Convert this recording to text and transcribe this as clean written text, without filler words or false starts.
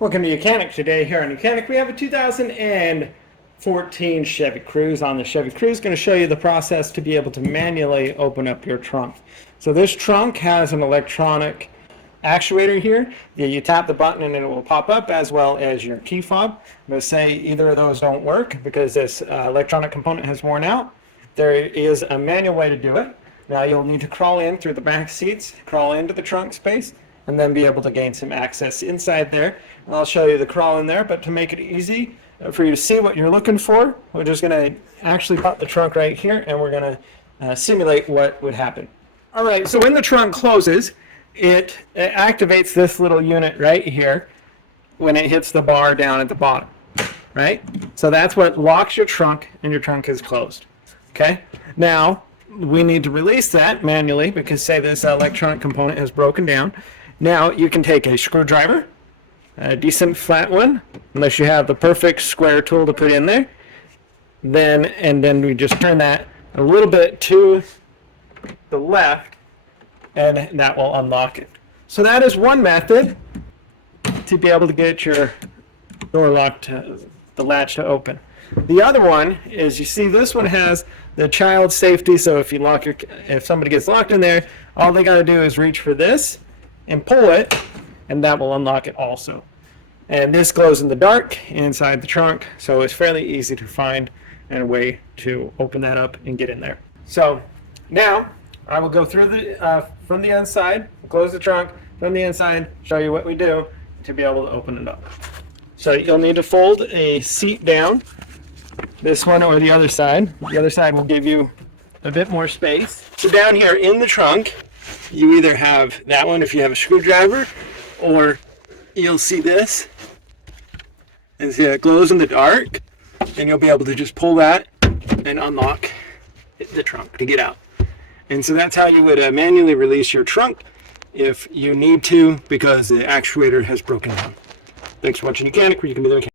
Welcome to YOUCANIC. Today here on YOUCANIC we have a 2014 Chevy Cruze. On the Chevy Cruze, going to show you the process to be able to manually open up your trunk. So this trunk has an electronic actuator here. You tap the button and it will pop up, as well as your key fob. I'm going to say either of those don't work because this electronic component has worn out. There is a manual way to do it. Now you'll need to crawl in through the back seats, crawl into the trunk space, and then be able to gain some access inside there. And I'll show you the crawl in there, but to make it easy for you to see what you're looking for, we're just going to actually pop the trunk right here, and we're going to simulate what would happen. All right, so when the trunk closes, it activates this little unit right here when it hits the bar down at the bottom, right? So that's what locks your trunk, and your trunk is closed, okay? Now, we need to release that manually because, say, this electronic component has broken down. Now you can take a screwdriver, a decent flat one, unless you have the perfect square tool to put in there. Then we just turn that a little bit to the left, and that will unlock it. So that is one method to be able to get your door lock the latch to open. The other one is, you see, this one has the child safety. So if somebody gets locked in there, all they got to do is reach for this and pull it, and that will unlock it also. And this glows in the dark inside the trunk, so it's fairly easy to find and a way to open that up and get in there. So now I will go through from the inside, close the trunk from the inside, show you what we do to be able to open it up. So you'll need to fold a seat down, this one or the other side. The other side will give you a bit more space. So down here in the trunk, you either have that one if you have a screwdriver, or you'll see this. And see, it glows in the dark, and you'll be able to just pull that and unlock the trunk to get out. And so that's how you would manually release your trunk if you need to, because the actuator has broken down. Thanks for watching YOUCANIC, where you can be the mechanic.